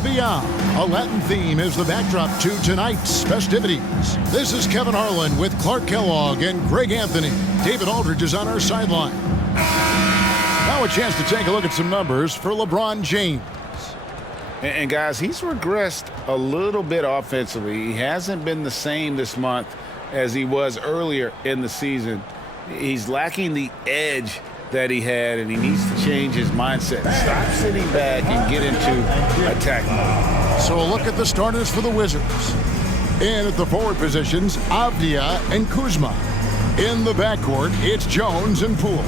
Via. A Latin theme is the backdrop to tonight's festivities. This is Kevin Harlan with Clark Kellogg and Greg Anthony. David Aldridge is on our sideline. Now a chance to take a look at some numbers for LeBron James. And guys, he's regressed a little bit offensively. He hasn't been the same this month as he was earlier in the season. He's lacking the edge that he had, and he needs to change his mindset. Stop sitting back and get into attack mode. So a look at the starters for the Wizards. In at the forward positions, Avdia and Kuzma. In the backcourt, it's Jones and Poole.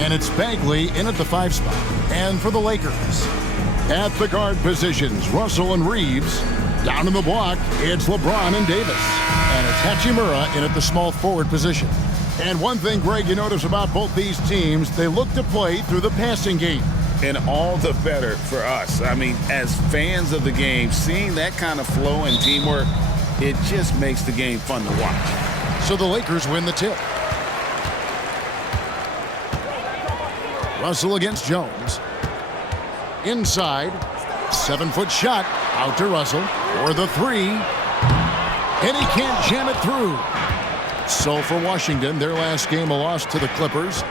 And it's Bagley in at the 5 spot. And for the Lakers, at the guard positions, Russell and Reeves. Down in the block, it's LeBron and Davis. And it's Hachimura in at the small forward position. And one thing, Greg, you notice about both these teams, they look to play through the passing game. And all the better for us. I mean, as fans of the game, seeing that kind of flow and teamwork, it just makes the game fun to watch. So the Lakers win the tip. Russell against Jones. Inside, 7-foot shot, out to Russell for the 3. And he can't jam it through. So for Washington, their last game a loss to the Clippers.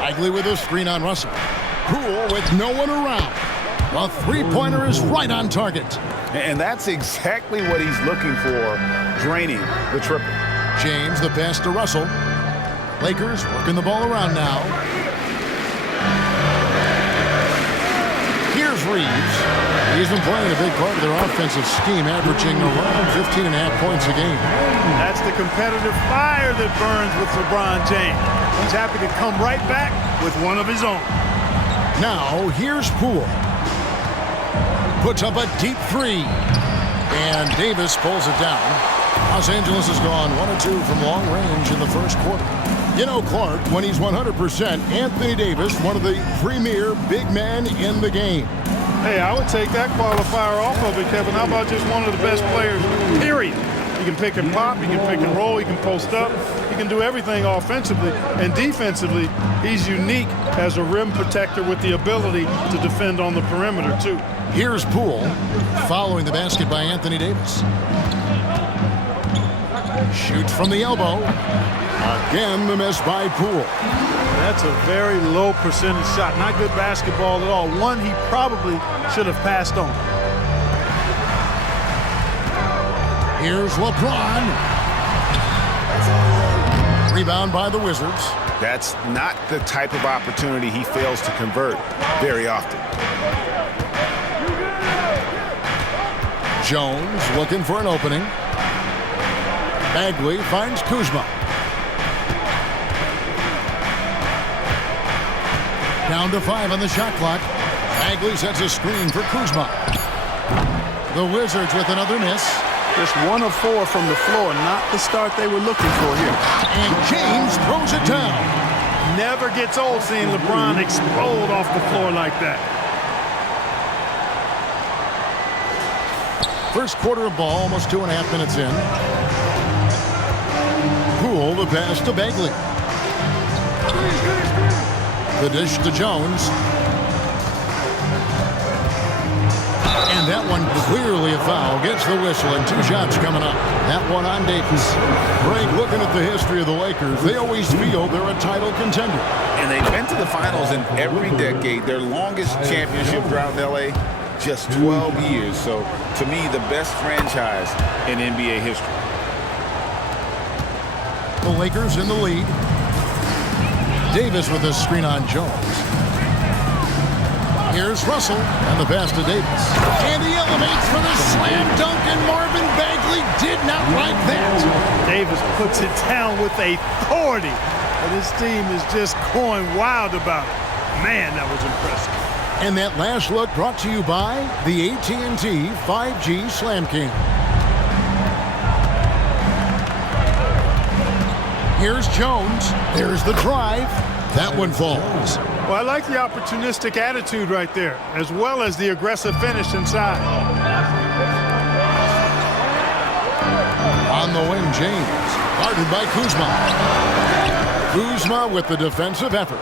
Bagley with a screen on Russell. Poole with no one around. The three-pointer is right on target. And that's exactly what he's looking for, draining the triple. James, the pass to Russell. Lakers working the ball around now. Here's Reeves. He's been playing a big part of their offensive scheme, averaging around 15.5 points a game. That's the competitive fire that burns with LeBron James. He's happy to come right back with one of his own. Now, here's Poole. Puts up a deep 3. And Davis pulls it down. Los Angeles has gone 1 of 2 from long range in the first quarter. You know, Clark, when he's 100%, Anthony Davis, one of the premier big men in the game. Hey, I would take that qualifier off of it, Kevin. How about just one of the best players, period? He can pick and pop, he can pick and roll, he can post up, he can do everything offensively. And defensively, he's unique as a rim protector with the ability to defend on the perimeter, too. Here's Poole, following the basket by Anthony Davis. Shoots from the elbow. Again, the miss by Poole. That's a very low percentage shot. Not good basketball at all. One he probably should have passed on. Here's LeBron. Rebound by the Wizards. That's not the type of opportunity he fails to convert very often. Jones looking for an opening. Bagley finds Kuzma. Down to 5 on the shot clock. Bagley sets a screen for Kuzma. The Wizards with another miss. Just 1 of 4 from the floor, not the start they were looking for here. And James throws it down. Never gets old seeing LeBron explode off the floor like that. First quarter of ball, almost 2.5 minutes in. Poole, the pass to Bagley. The dish to Jones. And that one clearly a foul. Gets the whistle and 2 shots coming up. That one on Davis. Greg, looking at the history of the Lakers, they always feel they're a title contender. And they've been to the finals in every decade. Their longest championship drought in L.A., just 12 years. So, to me, the best franchise in NBA history. The Lakers in the lead. Davis with a screen on Jones. Here's Russell and the pass to Davis. And he elevates for the slam dunk, and Marvin Bagley did not like that. Davis puts it down with authority. And his team is just going wild about it. Man, that was impressive. And that last look brought to you by the AT&T 5G Slam King. Here's Jones. There's the drive. That one falls. Well, I like the opportunistic attitude right there, as well as the aggressive finish inside. On the wing, James. Guarded by Kuzma. Kuzma with the defensive effort.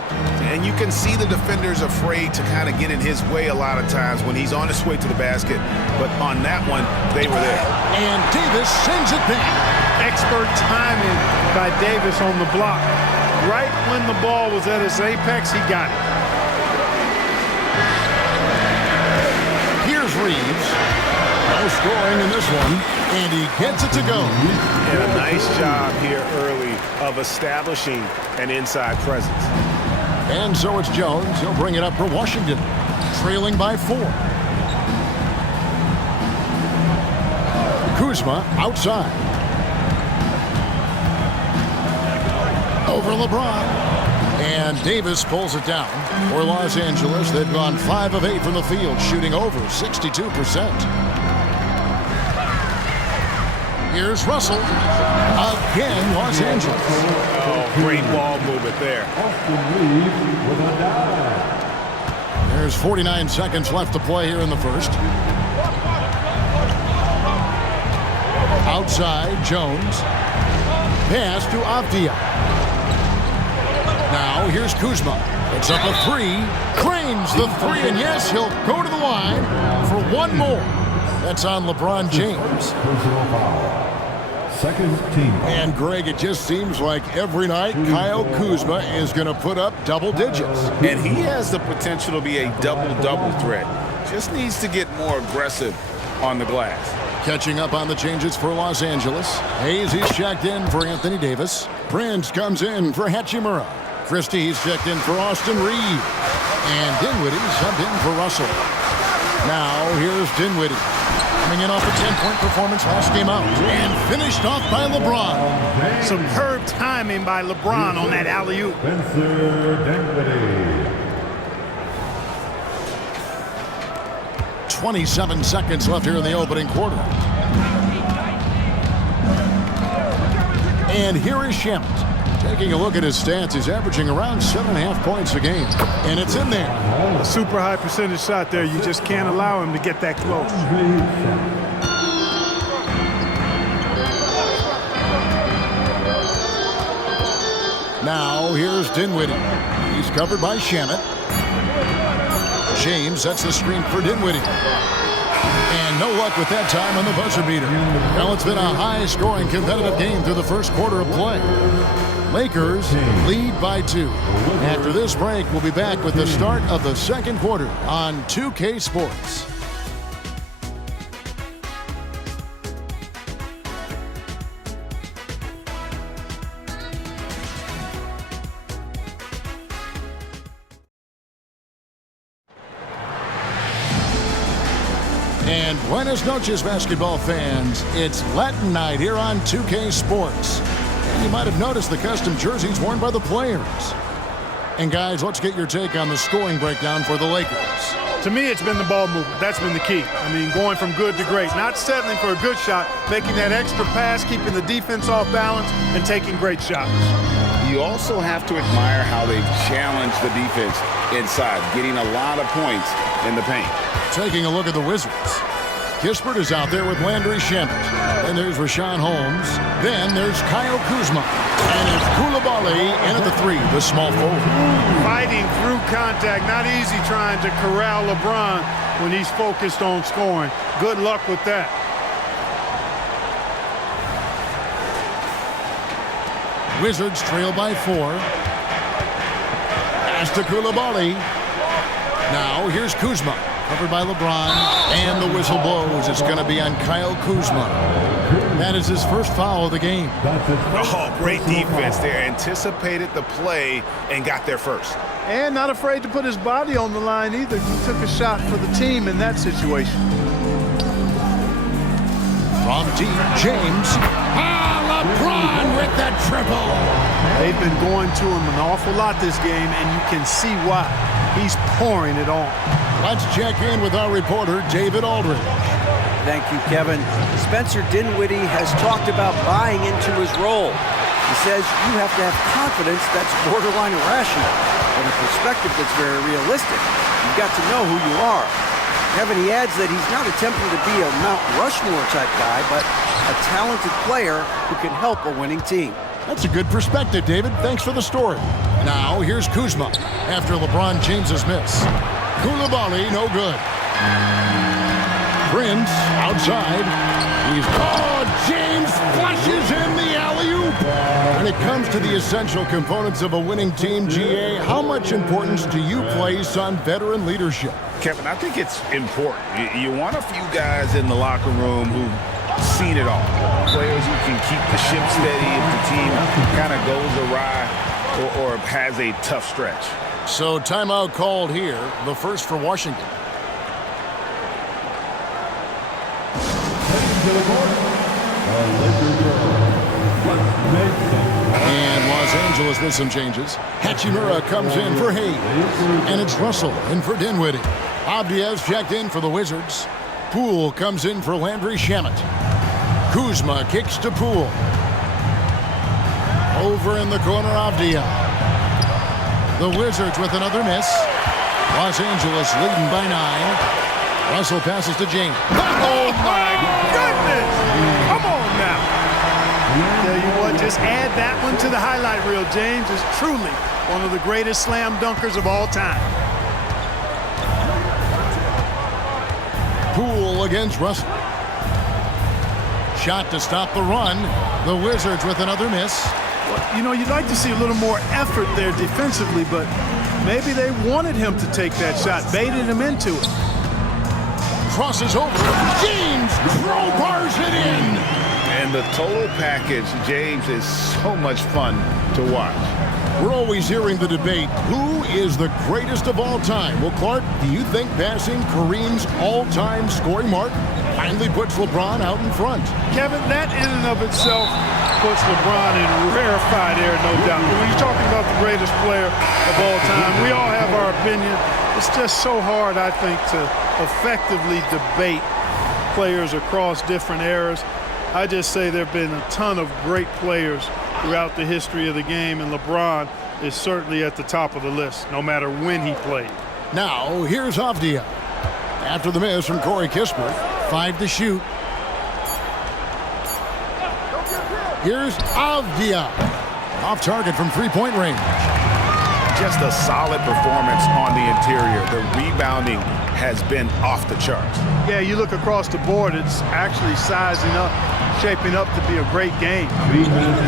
And you can see the defenders afraid to kind of get in his way a lot of times when he's on his way to the basket. But on that one, they were there. And Davis sends it back. Expert timing by Davis on the block. Right when the ball was at its apex, he got it. Here's Reeves. No scoring in this one, and he gets it to go. And a nice job here early of establishing an inside presence. And so it's Jones. He'll bring it up for Washington, trailing by 4. Kuzma outside. Over LeBron. And Davis pulls it down. For Los Angeles, they've gone 5 of 8 from the field, shooting over 62%. Here's Russell. Again, Los Angeles. Oh, great ball movement there. There's 49 seconds left to play here in the first. Outside, Jones. Pass to ADDICT. Now, here's Kuzma. It's up a 3. Cranes the 3, and yes, he'll go to the line for one more. That's on LeBron James. Second team. And, Greg, it just seems like every night Kyle Kuzma is going to put up double digits. And he has the potential to be a double-double threat. Just needs to get more aggressive on the glass. Catching up on the changes for Los Angeles. Hayes, he's checked in for Anthony Davis. Prince comes in for Hachimura. Christie, he's checked in for Austin Reeves. And Dinwiddie subbed in for Russell. Now, here's Dinwiddie. Coming in off a 10-point performance last game out. And finished off by LeBron. Superb timing by LeBron on that alley-oop. Spencer Dinwiddie. 27 seconds left here in the opening quarter. And here is Shamet. Taking a look at his stats, he's averaging around 7.5 points a game. And it's in there. A super high percentage shot there. You just can't allow him to get that close. Now here's Dinwiddie. He's covered by Shamet. James sets the screen for Dinwiddie. And no luck with that time on the buzzer beater. Well, it's been a high-scoring competitive game through the first quarter of play. Lakers lead by 2. After this break, we'll be back with the start of the second quarter on 2K Sports. And buenas noches, basketball fans. It's Latin night here on 2K Sports. And you might have noticed the custom jerseys worn by the players. And guys, let's get your take on the scoring breakdown for the Lakers. To me, it's been the ball movement. That's been the key. I mean, going from good to great. Not settling for a good shot, making that extra pass, keeping the defense off balance, and taking great shots. You also have to admire how they've challenged the defense inside, getting a lot of points in the paint. Taking a look at the Wizards. Kispert is out there with Landry Shamet. And there's Rashawn Holmes. Then there's Kyle Kuzma. And it's Koulibaly in at the 3, the small forward. Fighting through contact. Not easy trying to corral LeBron when he's focused on scoring. Good luck with that. Wizards trail by 4. Pass to Koulibaly. Now here's Kuzma. Covered by LeBron, and the whistle blows. It's going to be on Kyle Kuzma. That is his first foul of the game. Oh, great defense there. Anticipated the play and got there first. And not afraid to put his body on the line either. He took a shot for the team in that situation. From deep, James. LeBron with the triple. They've been going to him an awful lot this game, and you can see why. He's pouring it on. Let's check in with our reporter, David Aldridge. Thank you, Kevin. Spencer Dinwiddie has talked about buying into his role. He says you have to have confidence that's borderline irrational, but a perspective that's very realistic. You've got to know who you are. Kevin, he adds that he's not attempting to be a Mount Rushmore type guy, but a talented player who can help a winning team. That's a good perspective, David. Thanks for the story. Now, here's Kuzma after LeBron James's miss. Koulibaly, no good. Prince, outside. He's caught. James flushes in the alley-oop. When it comes to the essential components of a winning team, GA, how much importance do you place on veteran leadership? Kevin, I think it's important. You want a few guys in the locker room who've seen it all. Players who can keep the ship steady if the team kind of goes awry or has a tough stretch. So timeout called here, the first for Washington. And Los Angeles with some changes. Hachimura comes in for Hayes. And it's Russell in for Dinwiddie. Abdia's checked in for the Wizards. Poole comes in for Landry Shamet. Kuzma kicks to Poole. Over in the corner, Abdia. The Wizards with another miss. Los Angeles leading by 9. Russell passes to James. Oh, my goodness! Come on now. Tell you what, just add that one to the highlight reel. James is truly one of the greatest slam dunkers of all time. Poole against Russell. Shot to stop the run. The Wizards with another miss. You know, you'd like to see a little more effort there defensively, but maybe they wanted him to take that shot, baited him into it. Crosses over. James crowbars it in. And the total package, James, is so much fun to watch. We're always hearing the debate, who is the greatest of all time? Well, Clark, do you think passing Kareem's all-time scoring mark finally puts LeBron out in front? Kevin, that in and of itself puts LeBron in rarefied air, no doubt. But when you're talking about the greatest player of all time, we all have our opinion. It's just so hard, I think, to effectively debate players across different eras. I just say there have been a ton of great players throughout the history of the game, and LeBron is certainly at the top of the list, no matter when he played. Now, here's Avdia. After the miss from Corey Kispert, 5 to shoot. Here's Avdia. Off target from three-point range. Just a solid performance on the interior. The rebounding has been off the charts. Yeah, you look across the board, it's actually sizing up, shaping up to be a great game.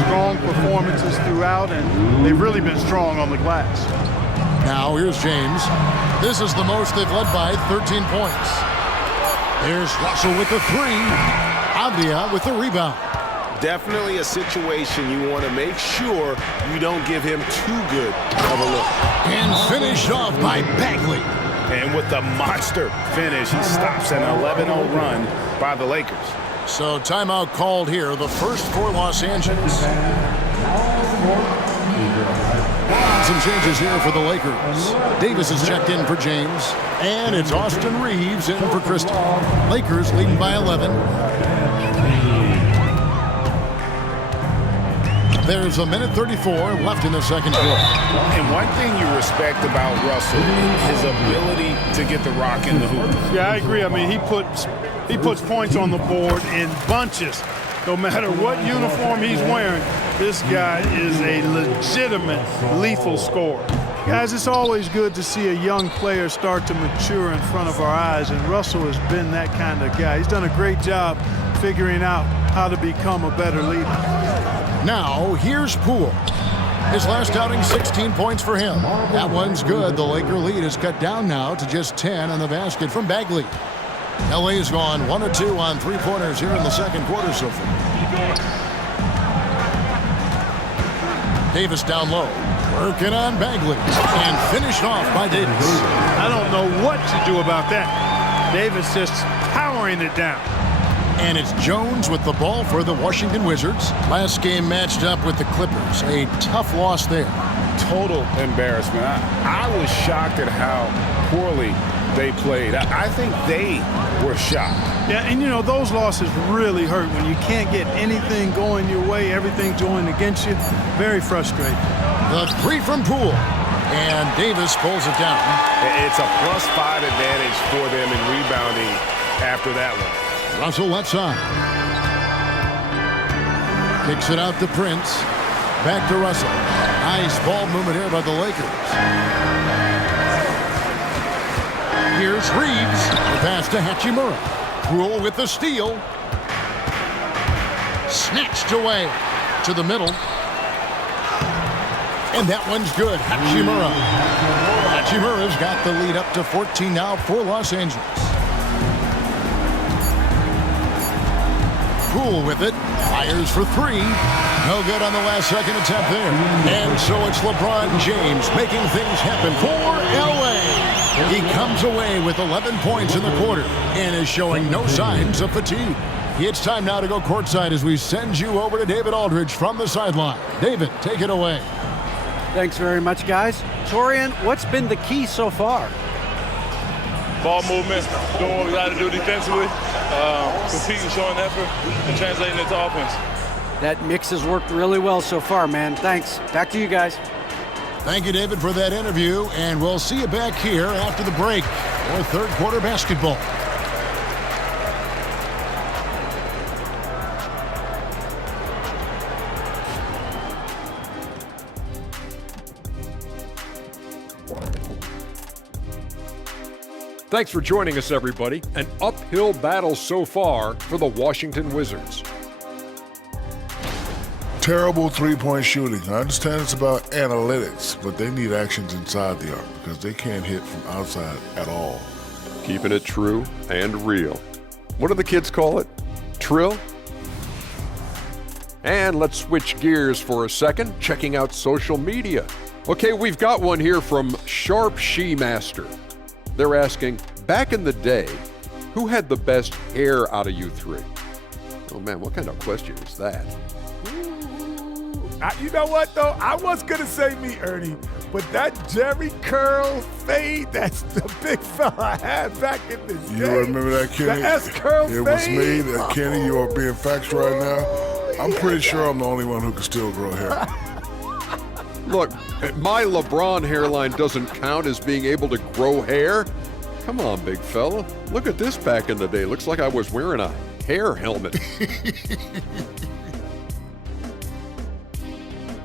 Strong performances throughout, and they've really been strong on the glass. Now, here's James. This is the most they've led by 13 points. Here's Russell with the 3. Avdia with the rebound. Definitely a situation you want to make sure you don't give him too good of a look. And finished off by Bagley. And with the monster finish, he stops an 11-0 run by the Lakers. So timeout called here, the first for Los Angeles. Some changes here for the Lakers. Davis is checked in for James. And it's Austin Reeves in for Christie. Lakers leading by 11. There's a minute 34 left in the second quarter. And one thing you respect about Russell is his ability to get the rock in the hoop. Yeah, I agree. I mean, he puts points on the board in bunches. No matter what uniform he's wearing, this guy is a legitimate lethal scorer. Guys, it's always good to see a young player start to mature in front of our eyes, and Russell has been that kind of guy. He's done a great job figuring out how to become a better leader. Now, here's Poole. His last outing, 16 points for him. That one's good. The Laker lead is cut down now to just 10 on the basket from Bagley. LA's gone 1 of 2 on three-pointers here in the second quarter so far. Davis down low. Working on Bagley. And finished off by Davis. I don't know what to do about that. Davis just powering it down. And it's Jones with the ball for the Washington Wizards. Last game matched up with the Clippers. A tough loss there. Total embarrassment. I was shocked at how poorly they played. I think they were shocked. Yeah, and you know, those losses really hurt when you can't get anything going your way, everything's going against you. Very frustrating. The 3 from Poole. And Davis pulls it down. It's a +5 advantage for them in rebounding after that one. Russell left side. Kicks it out to Prince. Back to Russell. Nice ball movement here by the Lakers. Here's Reeves. The pass to Hachimura. Rule with the steal. Snatched away to the middle. And that one's good. Hachimura. Hachimura's got the lead up to 14 now for Los Angeles. Poole with it. Fires for three. No good on the last second attempt there. And so it's LeBron James making things happen for LA. He comes away with 11 points in the quarter and is showing no signs of fatigue. It's time now to go courtside as we send you over to David Aldridge from the sideline. David, take it away. Thanks very much, guys. Torian, what's been the key so far? Ball movement, doing what we got to do defensively, competing, showing effort, and translating it to offense. That mix has worked really well so far, man. Thanks. Back to you guys. Thank you, David, for that interview, and we'll see you back here after the break for third quarter basketball. Thanks for joining us, everybody. An uphill battle so far for the Washington Wizards. Terrible three-point shooting. I understand it's about analytics, but they need actions inside the arc because they can't hit from outside at all. Keeping it true and real. What do the kids call it? Trill? And let's switch gears for a second, checking out social media. Okay, we've got one here from Sharp She-Master. They're asking, back in the day, who had the best hair out of you three? Oh man, what kind of question is that? You know what, though? I was going to say me, Ernie, but that Jerry curl fade, that's the big fella I had back in the day. You remember that, Kenny? The S-curl fade. It was me. Kenny, you are being factual right now. I'm pretty sure I'm the only one who can still grow hair. Look, my LeBron hairline doesn't count as being able to grow hair. Come on, big fella. Look at this back in the day. Looks like I was wearing a hair helmet.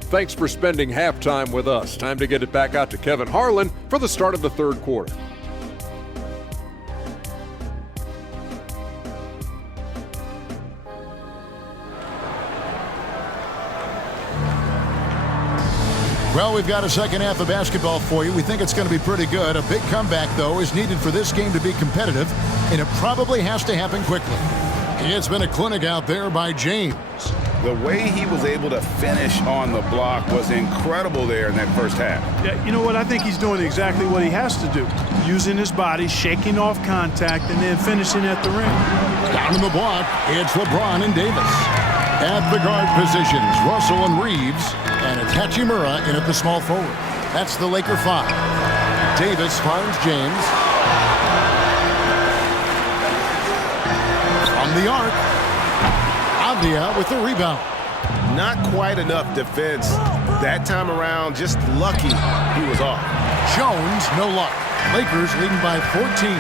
Thanks for spending halftime with us. Time to get it back out to Kevin Harlan for the start of the third quarter. Well, we've got a second half of basketball for you. We think it's going to be pretty good. A big comeback, though, is needed for this game to be competitive, and it probably has to happen quickly. It's been a clinic out there by James. The way he was able to finish on the block was incredible there in that first half. Yeah, you know what? I think he's doing exactly what he has to do. Using his body, shaking off contact, and then finishing at the rim. Down in the block, it's LeBron and Davis. At the guard positions, Russell and Reeves, and it's Hachimura in at the small forward. That's the Laker 5. Davis finds James. From the arc, Avdia with the rebound. Not quite enough defense that time around. Just lucky he was off. Jones, no luck. Lakers leading by 14.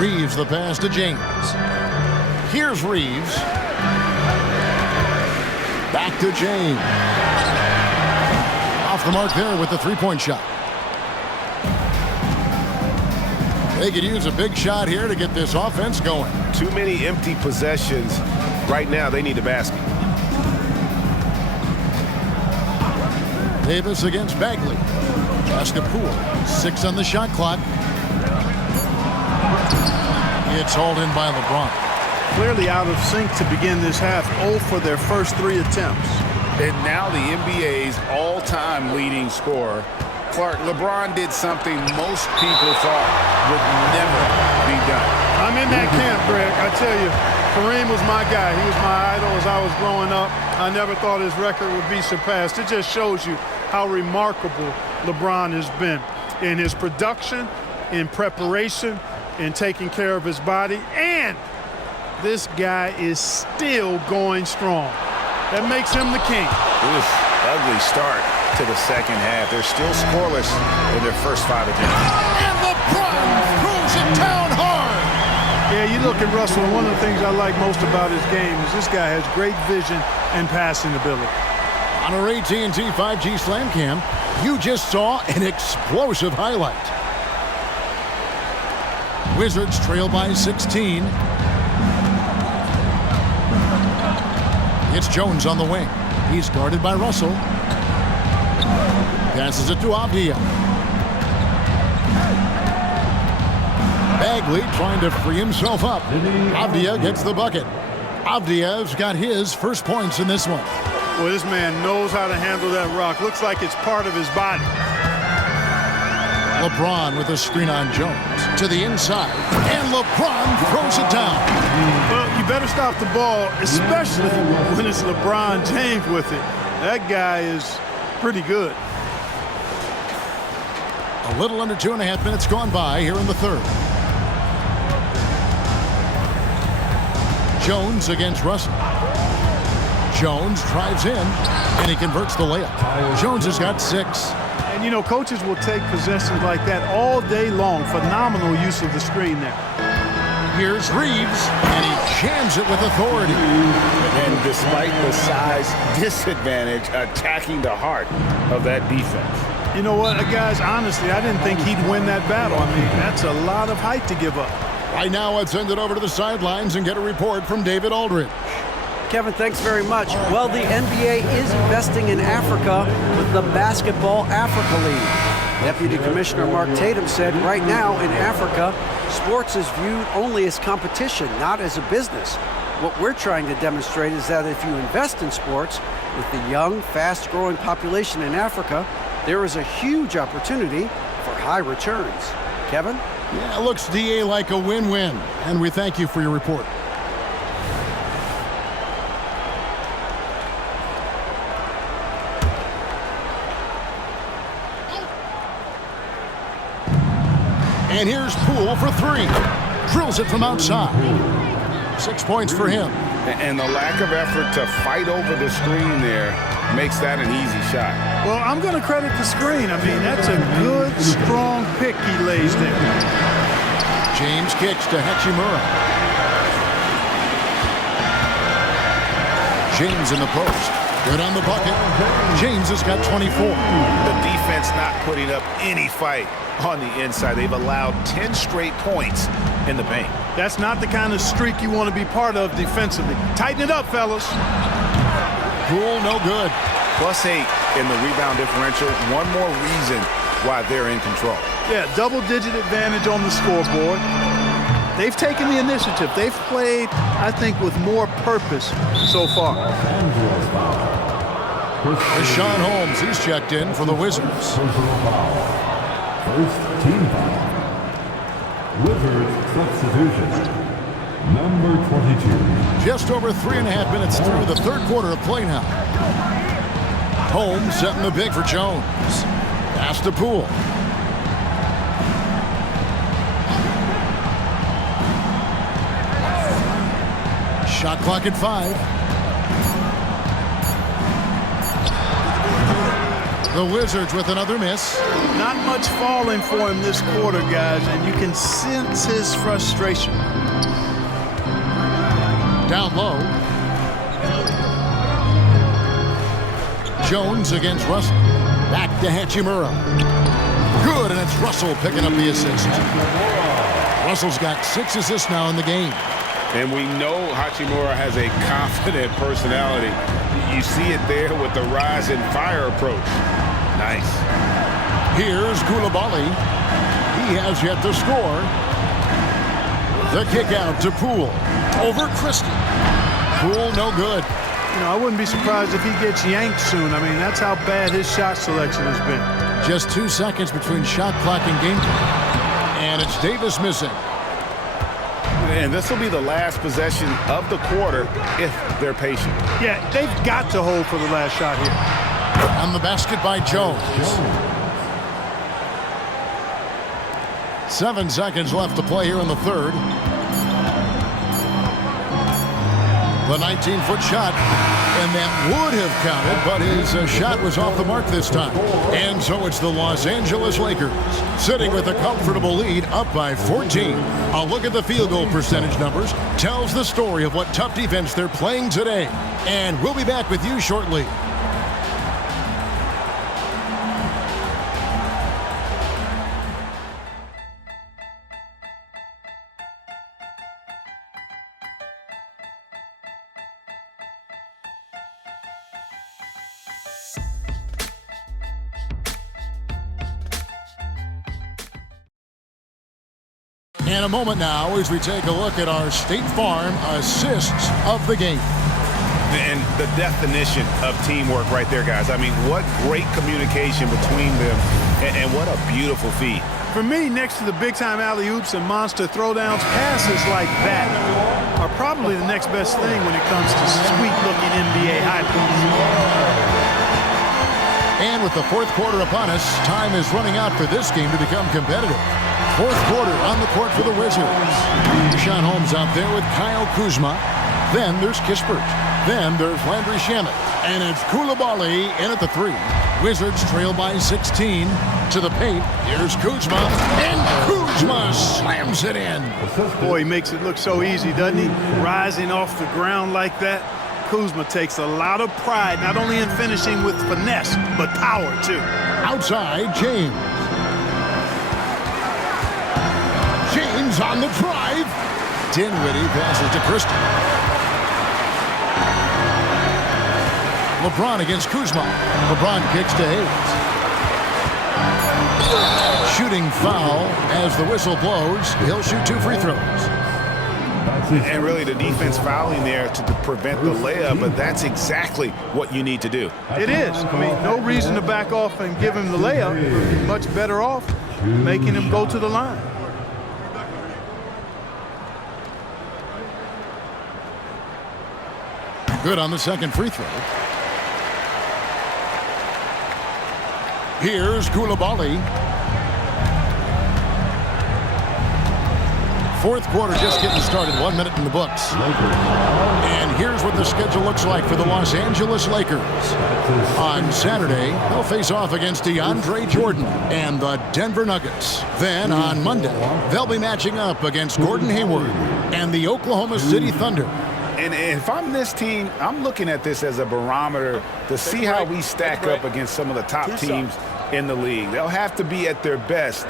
Reeves the pass to James. Here's Reeves. Back to James. Off the mark there with the three-point shot. They could use a big shot here to get this offense going. Too many empty possessions. Right now, they need a basket. Davis against Bagley. Pass to Poole. 6 on the shot clock. It's hauled in by LeBron. Clearly out of sync to begin this half. 0 for their first 3 attempts. And now the NBA's all-time leading scorer. Clark, LeBron did something most people thought would never be done. I'm in that camp, Greg. I tell you, Kareem was my guy. He was my idol as I was growing up. I never thought his record would be surpassed. It just shows you how remarkable LeBron has been in his production, in preparation, in taking care of his body, and this guy is still going strong. That makes him the king. Oof, ugly start to the second half. They're still scoreless in their first 5 attempts. And LeBron throws it down hard. Yeah, you look at Russell, and one of the things I like most about his game is this guy has great vision and passing ability. On our AT&T 5G Slam Cam, you just saw an explosive highlight. Wizards trail by 16. It's Jones on the wing. He's guarded by Russell. Passes it to Avdia. Bagley trying to free himself up. Avdia gets the bucket. Avdia's got his first points in this one. Boy, this man knows how to handle that rock. Looks like it's part of his body. LeBron with a screen on Jones to the inside, and LeBron throws it down. Well, you better stop the ball, especially when it's LeBron James with it. That guy is pretty good. A little under 2.5 minutes gone by here in the third. Jones against Russell. Jones drives in, and he converts the layup. Jones has got 6. And, you know, coaches will take possessions like that all day long. Phenomenal use of the screen there. Here's Reeves, and he jams it with authority. And despite the size disadvantage, attacking the heart of that defense. You know what, guys, honestly, I didn't think he'd win that battle. I mean, that's a lot of height to give up. Right now, let's send it over to the sidelines and get a report from David Aldridge. Kevin, thanks very much. Well, the NBA is investing in Africa with the Basketball Africa League. Deputy Commissioner Mark Tatum said right now in Africa, sports is viewed only as competition, not as a business. What we're trying to demonstrate is that if you invest in sports with the young, fast-growing population in Africa, there is a huge opportunity for high returns. Kevin? Yeah, it looks, DA, like a win-win, and we thank you for your report. And here's Poole for 3. Drills it from outside. 6 points for him. And the lack of effort to fight over the screen there makes that an easy shot. Well, I'm going to credit the screen. I mean, that's a good, strong pick he lays there. James kicks to Hachimura. James in the post. Good on the bucket. James has got 24. The defense not putting up any fight on the inside. They've allowed 10 straight points in the paint. That's not the kind of streak you want to be part of defensively. Tighten it up, fellas. Poole, no good. +8 in the rebound differential. One more reason why they're in control. Yeah, double-digit advantage on the scoreboard. They've taken the initiative. They've played, I think, with more purpose so far. Rashawn Holmes, he's checked in for the Wizards. First team foul. Wizards substitution. Number 22. Just over 3.5 minutes through the third quarter of play now. Holmes setting the big for Jones. Pass to Poole. Shot clock at 5. The Wizards with another miss. Not much falling for him this quarter, guys, and you can sense his frustration. Down low. Jones against Russell. Back to Hachimura. Good, and it's Russell picking up the assist. Russell's got 6 assists now in the game. And we know Hachimura has a confident personality. You see it there with the rise and fire approach. Nice. Here's Koulibaly. He has yet to score. The kick out to Poole. Over Christie. Poole, no good. You know, I wouldn't be surprised if he gets yanked soon. I mean, that's how bad his shot selection has been. Just 2 seconds between shot clock and game clock. And it's Davis missing. And this will be the last possession of the quarter if they're patient. Yeah, they've got to hold for the last shot here. On the basket by Jones. 7 seconds left to play here in the third. The 19-foot shot And that would have counted, but his shot was off the mark this time. And so it's the Los Angeles Lakers sitting with a comfortable lead up by 14. A look at the field goal percentage numbers tells the story of what tough defense they're playing today. And we'll be back with you shortly. In a moment now, as we take a look at our State Farm assists of the game. And the definition of teamwork right there, guys. I mean, what great communication between them, and what a beautiful feed. For me, next to the big-time alley-oops and monster throwdowns, passes like that are probably the next best thing when it comes to sweet-looking NBA highlights. And with the fourth quarter upon us, time is running out for this game to become competitive. Fourth quarter on the court for the Wizards. Sean Holmes out there with Kyle Kuzma. Then there's Kispert. Then there's Landry Shamet. And it's Coulibaly in at the 3. Wizards trail by 16 to the paint. Here's Kuzma. And Kuzma slams it in. Boy, he makes it look so easy, doesn't he? Rising off the ground like that. Kuzma takes a lot of pride, not only in finishing with finesse, but power, too. Outside, James. James on the drive. Dinwiddie passes to Christie. LeBron against Kuzma. LeBron kicks to Hayes. Shooting foul as the whistle blows. He'll shoot 2 free throws. And really the defense fouling there to prevent the layup, but that's exactly what you need to do. It is. I mean, no reason to back off and give him the layup. You'd be much better off making him go to the line. Good on the second free throw. Here's Coulibaly. Fourth quarter just getting started. 1 minute in the books. And here's what the schedule looks like for the Los Angeles Lakers. On Saturday, they'll face off against DeAndre Jordan and the Denver Nuggets. Then on Monday, they'll be matching up against Gordon Hayward and the Oklahoma City Thunder. And if I'm this team, I'm looking at this as a barometer to see how we stack up against some of the top teams in the league. They'll have to be at their best,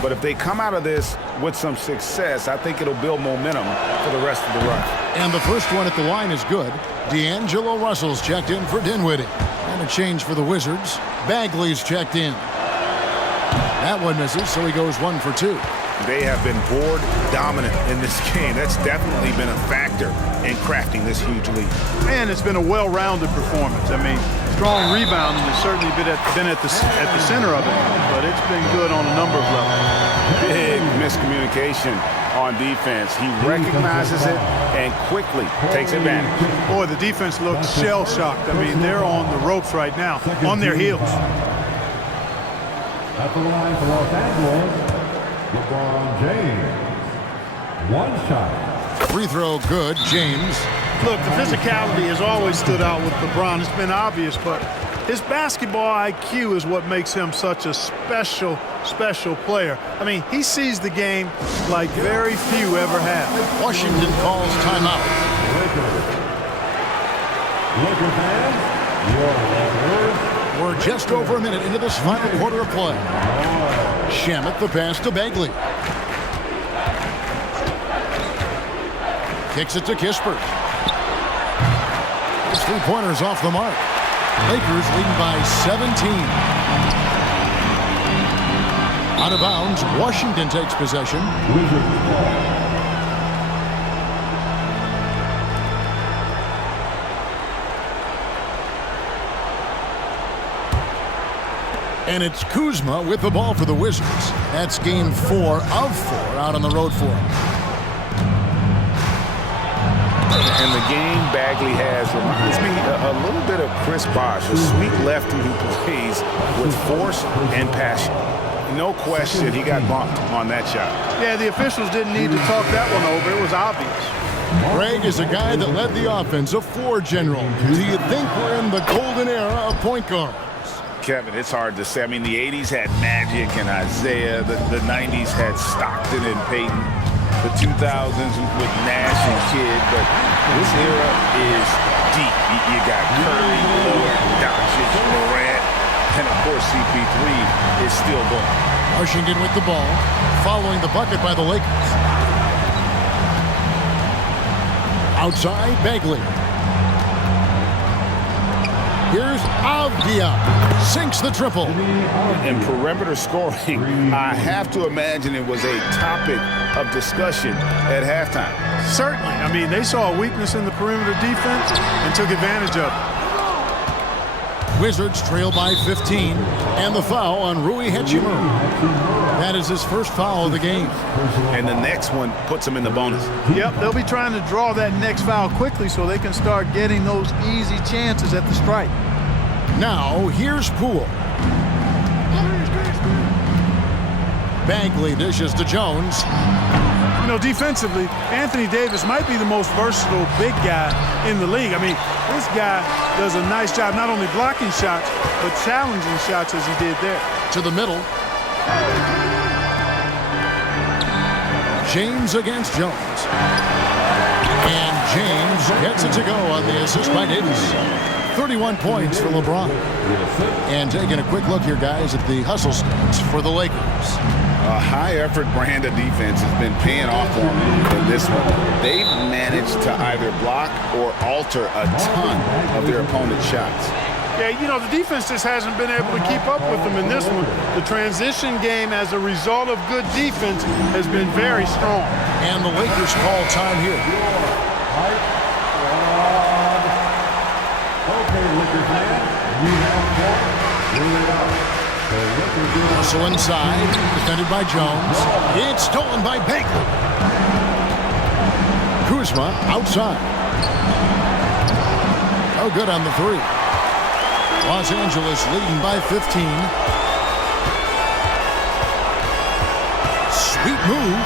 but if they come out of this with some success, I think it'll build momentum for the rest of the run. And the first one at the line is good. D'Angelo Russell's checked in for Dinwiddie. And a change for the Wizards. Bagley's checked in. That one misses, so he goes 1 for 2. They have been board dominant in this game. That's definitely been a factor in crafting this huge lead. And it's been a well-rounded performance. I mean, strong rebounding has certainly been at the center of it, but it's been good on a number of levels. Big miscommunication on defense. He recognizes it and quickly takes advantage. Boy, the defense looks shell-shocked. I mean, they're on the ropes right now, on their heels. At the line for Los Angeles, LeBron James. 1 shot. Free throw good, James. Look, the physicality has always stood out with LeBron. It's been obvious, but his basketball IQ is what makes him such a special player. I mean, he sees the game like very few ever have. Washington calls timeout. Laker fans, your Lakers. We're just over a minute into this final quarter of play. Shamet the pass to Bagley. Kicks it to Kispert. His 3-pointer's off the mark. Lakers leading by 17. Out of bounds, Washington takes possession. And it's Kuzma with the ball for the Wizards. That's game 4 of 4 out on the road for him. And the game Bagley has reminds me a little bit of Chris Bosh, a sweet lefty who plays with force and passion. No question he got bumped on that shot. Yeah, the officials didn't need to talk that one over. It was obvious. Greg is a guy that led the offense, a floor general. Do you think we're in the golden era of point guards? Kevin, it's hard to say. I mean, the 80s had Magic and Isaiah. The 90s had Stockton and Peyton. The 2000s with Nash and Kidd. But this era is deep. You got Curry, Lillard, Doncic, Morant, and of course CP3 is still going. Washington with the ball, following the bucket by the Lakers. Outside, Bagley. Here's ADDICT. Sinks the triple. And perimeter scoring, I have to imagine it was a topic of discussion at halftime. Certainly. I mean, they saw a weakness in the perimeter defense and took advantage of it. Wizards trail by 15, and the foul on Rui Hachimura. That is his first foul of the game. And the next one puts him in the bonus. Yep, they'll be trying to draw that next foul quickly so they can start getting those easy chances at the strike. Now, here's Poole. Bagley dishes to Jones. You know, defensively, Anthony Davis might be the most versatile big guy in the league. I mean, this guy does a nice job not only blocking shots, but challenging shots as he did there. To the middle. James against Jones. And James gets it to go on the assist by Davis. 31 points for LeBron. And taking a quick look here, guys, at the hustle stats for the Lakers. A high-effort brand of defense has been paying off for them in this one. They've managed to either block or alter a ton of their opponent's shots. Yeah, you know, the defense just hasn't been able to keep up with them in this one. The transition game, as a result of good defense, has been very strong. And the Lakers call time here. Okay, Lakers fan, you have one. Also inside, defended by Jones. It's stolen by Bagley. Kuzma outside. Oh, good on the three. Los Angeles leading by 15. Sweet move.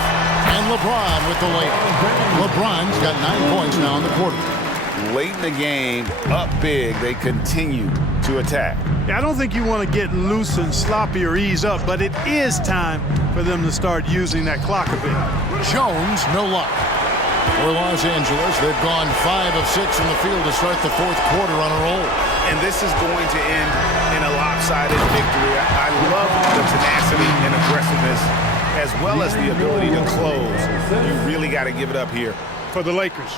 And LeBron with the layup. LeBron's got 9 points now in the quarter. Late in the game, up big, they continue to attack. Yeah, I don't think you want to get loose and sloppy or ease up, but it is time for them to start using that clock a bit. Jones, no luck. For Los Angeles, they've gone 5 of 6 from the field to start the fourth quarter on a roll. And this is going to end in a lopsided victory. I love the tenacity and aggressiveness, as well as the ability to close. You really got to give it up here for the Lakers.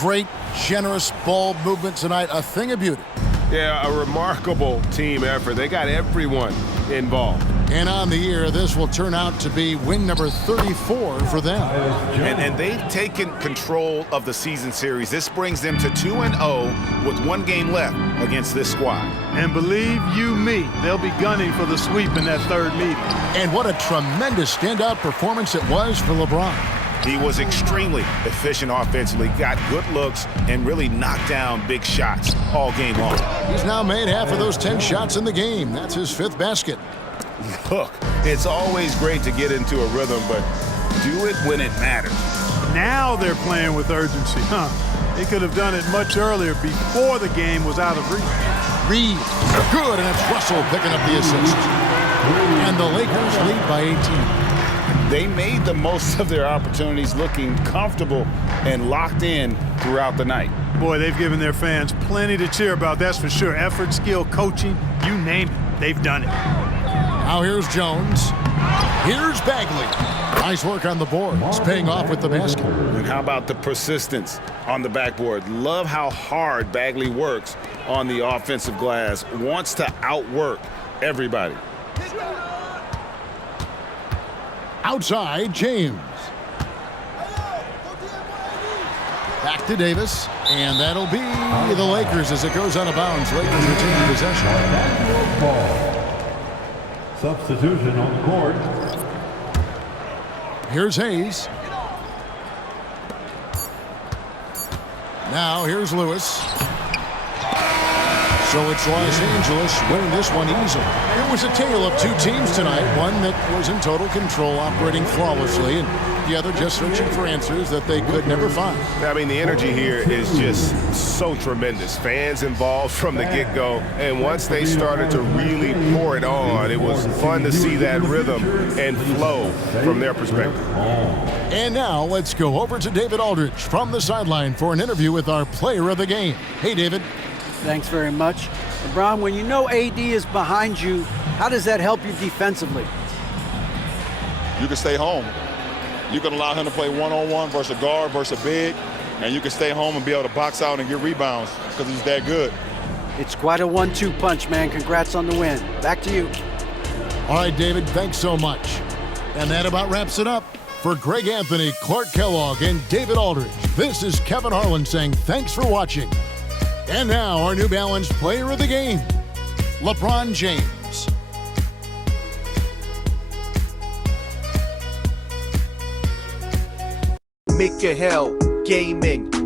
Great, generous ball movement tonight. A thing of beauty. Yeah, a remarkable team effort. They got everyone involved. And on the year, this will turn out to be win number 34 for them. And they've taken control of the season series. This brings them to 2-0 with 1 game left against this squad. And believe you me, they'll be gunning for the sweep in that third meeting. And what a tremendous standout performance it was for LeBron. He was extremely efficient offensively, got good looks, and really knocked down big shots all game long. He's now made half of those 10 shots in the game. That's his 5th basket. Look, it's always great to get into a rhythm, but do it when it matters. Now they're playing with urgency, huh? They could have done it much earlier before the game was out of reach. Reed, good, and it's Russell picking up the assist. And the Lakers lead by 18. They made the most of their opportunities, looking comfortable and locked in throughout the night. Boy, they've given their fans plenty to cheer about, that's for sure. Effort, skill, coaching, you name it, they've done it. Now here's Jones. Here's Bagley. Nice work on the board. It's paying off with the basket. And how about the persistence on the backboard? Love how hard Bagley works on the offensive glass. Wants to outwork everybody. Outside, James. Back to Davis, and that'll be the Lakers as it goes out of bounds. Lakers retain possession. Substitution on the court. Here's Hayes. Now here's Lewis. So it's Los Angeles winning this one easily. It was a tale of two teams tonight, one that was in total control, operating flawlessly, and the other just searching for answers that they could never find. I mean, the energy here is just so tremendous. Fans involved from the get-go, and once they started to really pour it on, it was fun to see that rhythm and flow from their perspective. And now let's go over to David Aldridge from the sideline for an interview with our player of the game. Hey, David. Thanks very much. LeBron, when you know AD is behind you, how does that help you defensively? You can stay home. You can allow him to play one-on-one versus a guard versus a big, and you can stay home and be able to box out and get rebounds because he's that good. It's quite a 1-2 punch, man. Congrats on the win. Back to you. All right, David, thanks so much. And that about wraps it up. For Greg Anthony, Clark Kellogg, and David Aldridge, this is Kevin Harlan saying thanks for watching. And now, our New Balance player of the game, LeBron James. Make your hell gaming.